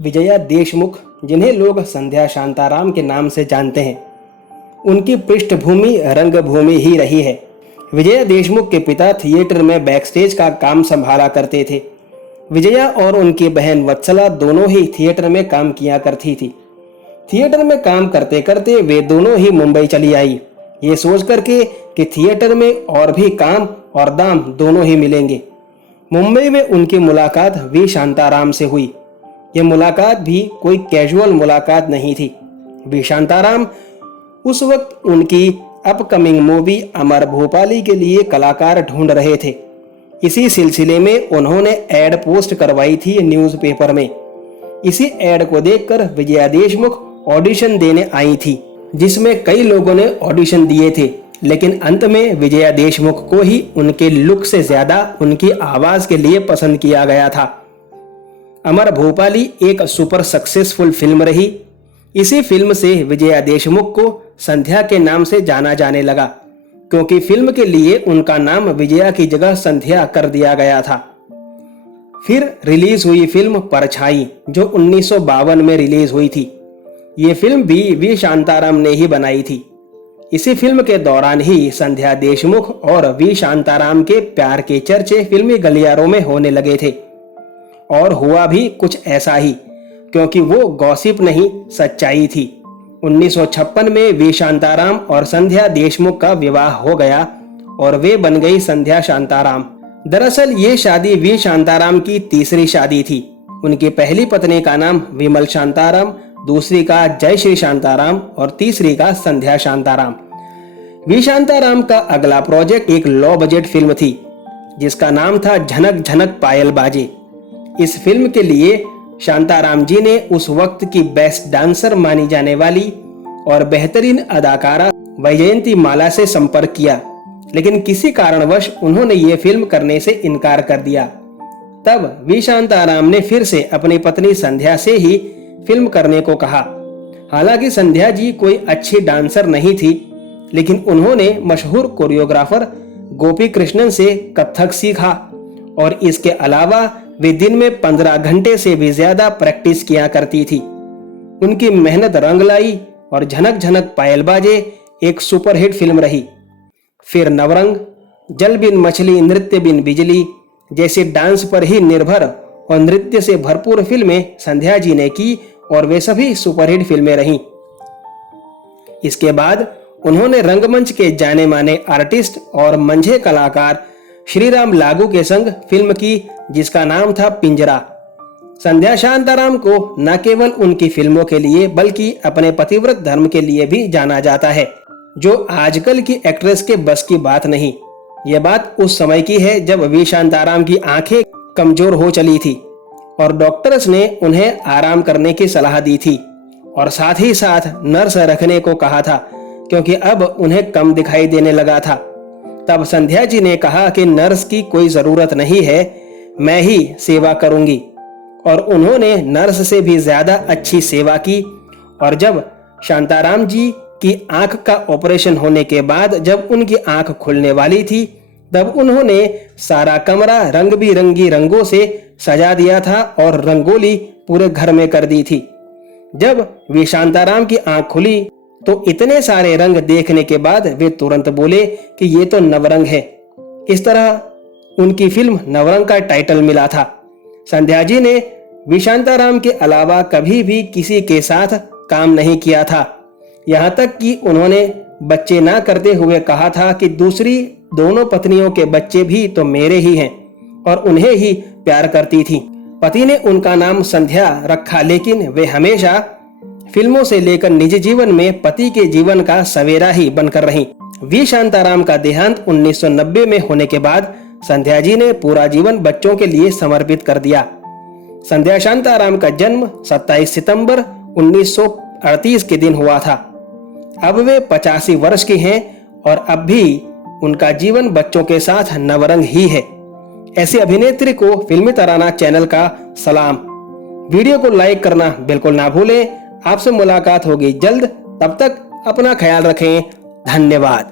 विजया देशमुख, जिन्हें लोग संध्या शांताराम के नाम से जानते हैं, उनकी पृष्ठभूमि रंगभूमि ही रही है। विजया देशमुख के पिता थिएटर में बैकस्टेज का काम संभाला करते थे। विजया और उनकी बहन वत्सला दोनों ही थिएटर में काम किया करती थी। थिएटर में काम करते करते वे दोनों ही मुंबई चली आई, ये सोच करके कि थिएटर में और भी काम और दाम दोनों ही मिलेंगे। मुंबई में उनकी मुलाकात वी शांताराम से हुई। ये मुलाकात भी कोई कैजुअल मुलाकात नहीं थी। वी शांताराम उस वक्त उनकी अपकमिंग मूवी अमर भोपाली के लिए कलाकार ढूंढ रहे थे। इसी सिलसिले में उन्होंने एड पोस्ट करवाई थी न्यूज़पेपर में। इसी एड को देखकर विजया देशमुख ऑडिशन देने आई थी, जिसमें कई लोगों ने ऑडिशन दिए थे, लेकिन अंत में विजया देशमुख को ही उनके लुक से ज्यादा उनकी आवाज के लिए पसंद किया गया था। अमर भोपाली एक सुपर सक्सेसफुल फिल्म रही। इसी फिल्म से विजया देशमुख को संध्या के नाम से जाना जाने लगा, क्योंकि फिल्म के लिए उनका नाम विजया की जगह संध्या कर दिया गया था। फिर रिलीज हुई फिल्म परछाई, जो 1952 में रिलीज हुई थी। ये फिल्म भी वी शांताराम ने ही बनाई थी। इसी फिल्म के दौरान ही संध्या देशमुख और वी शांताराम के प्यार के चर्चे फिल्मी गलियारों में होने लगे थे। और हुआ भी कुछ ऐसा ही, क्योंकि वो गॉसिप नहीं सच्चाई थी। 1956 में वी शांताराम और संध्या देशमुख का विवाह हो गया और वे बन गई संध्या शांताराम। दरअसल ये शादी वी शांताराम की तीसरी शादी थी। उनकी पहली पत्नी का नाम विमल शांताराम, दूसरी का जयश्री शांताराम और तीसरी का संध्या शांताराम। वी शांताराम का अगला प्रोजेक्ट एक लो बजट फिल्म थी, जिसका नाम था झनक झनक पायल बाजे। इस फिल्म के लिए शांताराम जी ने उस वक्त की बेस्ट डांसर मानी जाने वाली और बेहतरीन अदाकारा वैजयंती माला से संपर्क किया, लेकिन किसी कारणवश उन्होंने ये फिल्म करने से इनकार कर दिया। तब वी शांताराम ने फिर से अपनी पत्नी संध्या से ही फिल्म करने को कहा। हालांकि संध्या जी कोई अच्छी डांसर नहीं थी, लेकिन उन्होंने मशहूर कोरियोग्राफर गोपी कृष्णन से कथक सीखा और इसके अलावा वे दिन में 15 घंटे से भी ज्यादा प्रैक्टिस किया करती थी। उनकी मेहनत रंग लाई और झनक झनक पायल बाजे एक सुपरहिट फिल्म रही। फिर नवरंग, जल बिन मछली नृत्य बिन बिजली जैसे डांस पर ही निर्भर और नृत्य से भरपूर फिल्में संध्या जी ने की और वे सभी सुपरहिट फिल्में रहीं। इसके बाद उन्होंने रंगमंच के जाने माने आर्टिस्ट और मंझे कलाकार श्रीराम लागू के संग फिल्म की, जिसका नाम था पिंजरा। संध्या शांताराम को न केवल उनकी फिल्मों के लिए बल्कि अपने पतिव्रत धर्म के लिए भी जाना जाता है, जो आजकल की एक्ट्रेस के बस की बात नहीं। यह बात उस समय की है जब वी शांताराम की आंखें कमजोर हो चली थी और डॉक्टर्स ने उन्हें आराम करने की सलाह दी थी और साथ ही साथ नर्स रखने को कहा था, क्योंकि अब उन्हें कम दिखाई देने लगा था। तब संध्या जी ने कहा कि नर्स की कोई जरूरत नहीं है, मैं ही सेवा करूंगी, और उन्होंने नर्स से भी ज्यादा अच्छी सेवा की। और जब शांताराम जी की आंख का ऑपरेशन होने के बाद जब उनकी आंख खुलने वाली थी, तब उन्होंने सारा कमरा रंग बिरंगी रंगों से सजा दिया था और रंगोली पूरे घर में कर दी थी। जब वी शांताराम की आंख खुली तो इतने सारे रंग देखने के बाद वे तुरंत बोले कि ये तो नवरंग है। इस तरह उनकी फिल्म नवरंग का टाइटल मिला था। संध्या जी ने वी शांताराम के अलावा कभी भी किसी के साथ काम नहीं किया था, यहाँ तक कि उन्होंने बच्चे ना करते हुए कहा था कि दूसरी दोनों पत्नियों के बच्चे भी तो मेरे ही हैं, और उन्हें ही प्यार करती थी। पति ने उनका नाम संध्या रखा, लेकिन वे हमेशा फिल्मों से लेकर निजी जीवन में पति के जीवन का सवेरा ही बनकर रहीं। वी शांताराम का देहांत 1990 में होने के बाद संध्या जी ने पूरा जीवन बच्चों के लिए समर्पित कर दिया। संध्या शांताराम का जन्म 27 सितंबर 1938 के दिन हुआ था। अब वे 85 वर्ष की हैं और अब भी उनका जीवन बच्चों के साथ नवरंग ही है। ऐसी अभिनेत्री को फिल्मी तराना चैनल का सलाम। वीडियो को लाइक करना बिल्कुल ना भूलें। आपसे मुलाकात होगी जल्द, तब तक अपना ख्याल रखें। धन्यवाद।